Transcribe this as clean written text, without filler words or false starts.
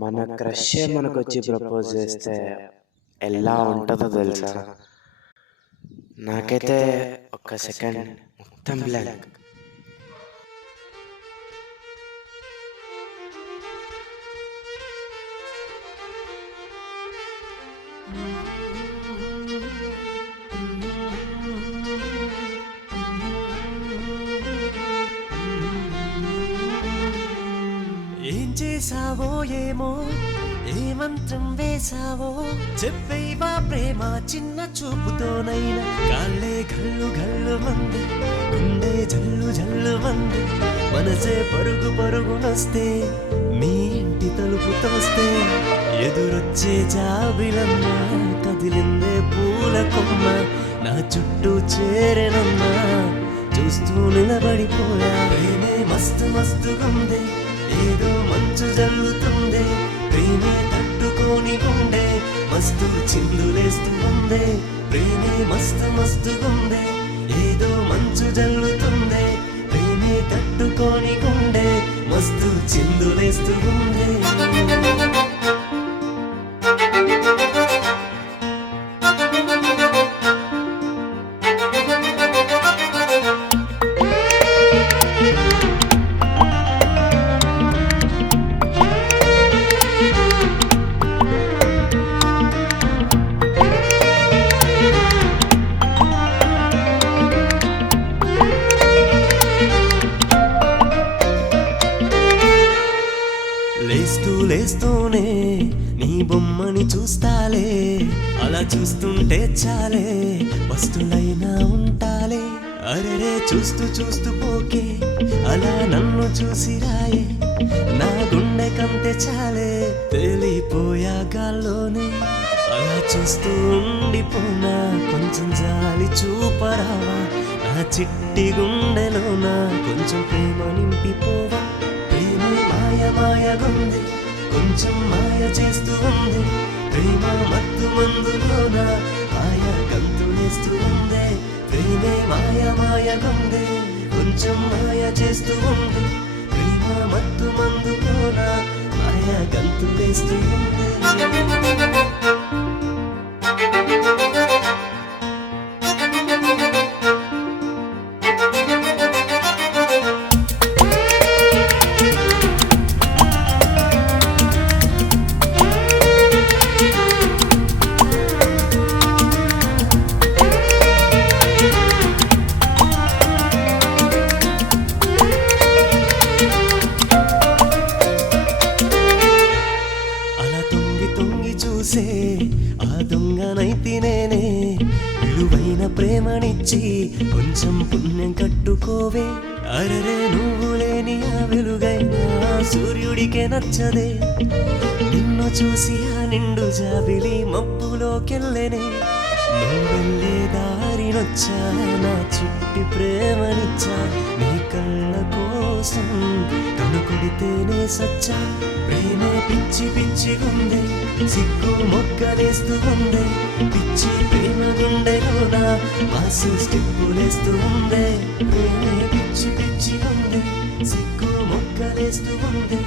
మన క్రషే మనకొచ్చి ప్రపోజ్ చేస్తే ఎలా ఉంటుందో తెలుసా? నాకైతే ఒక్క సెకండ్ మొత్తం బ్లాంక్. ఏం చేసావో ఏమో, ఏ మంత్రం వేసావో, చెప్పేవా ప్రేమ చిన్న చూపుతోనైనా. కాళ్ళే గల్లు గల్లు మంది, గుండె జల్లు జల్లు మంది, మనసే పరుగు పరుగునొస్తే, మీ ఇంటి తలుపు తోస్తే, ఎదురొచ్చే జాబిలమ్మ, కదిలిందే పూల కొమ్మ, నా చుట్టూ చేరెనమ్మా, చూస్తూ నిలబడిపోయా. ప్రేమే మస్తు మస్తుగుంది, ఏదో మంచు జల్లుతుందే, ప్రేమే తట్టుకోని గుండె మస్తు చిందులేస్తుందే. ప్రేమే మస్తు మస్తుగుందే, ఏదో మంచు జల్లుతుందే, ప్రేమే తట్టుకోని గుండె మస్తు చిందులేస్తుందే. లేస్తూ లేస్తూనే నీ బొమ్మని చూస్తాలే, అలా చూస్తుంటే చాలే వస్తులైనా ఉంటాలే. అరెరే చూస్తూ చూస్తూ పోకే, అలా నన్ను చూసి రాయే, నా గుండె కంటే చాలే తెలిపోయా గాల్లోనే. అలా చూస్తూ ఉండిపోనా, కొంచెం జాలి చూపరావా, నా చిట్టి గుండెలోన కొంచెం ప్రేమ నింపిపోవా. ప్రేమే మాయ మాయగుంది, కొంచెం మాయ చేస్తూ ఉంది, ప్రేమ మత్తు మందులోన మాయ గంతులేస్తూ ఉంది. ప్రేమే మాయ మాయగుంది, కొంచెం మాయ చేస్తూ ఉంది, ప్రేమ మత్తు మందులోన మాయ గంతులేస్తూ ఉంది. చూసే ఆ దొంగనైతి నేనే, విలువైన ప్రేమనిచ్చి కొంచెం పుణ్యం కట్టుకోవే. అరరే నువ్వు లేని ఆ వెలుగైన సూర్యుడికే నచ్చదే, నిన్ను చూసి ఆ నిండు జాబిలి మబ్బులోకెళ్ళనే. నువ్వు వెళ్ళే దారినొచ్చా, నా చిట్టి ప్రేమనిచ్చా, నీ కళ్ళ కోసం కనుకొడితేనే సచ్చా. ప్రేమే పిచ్చి పిచ్చి గుండె, సిగ్గు మొక్కలేస్తూ ఉండే, పిచ్చి ప్రేమ గుండెలోన మాసు స్టెప్పులేస్తూ ఉండే. ప్రేమే పిచ్చి పిచ్చి గుండె, సిగ్గు మొక్కలేస్తూ ఉండే,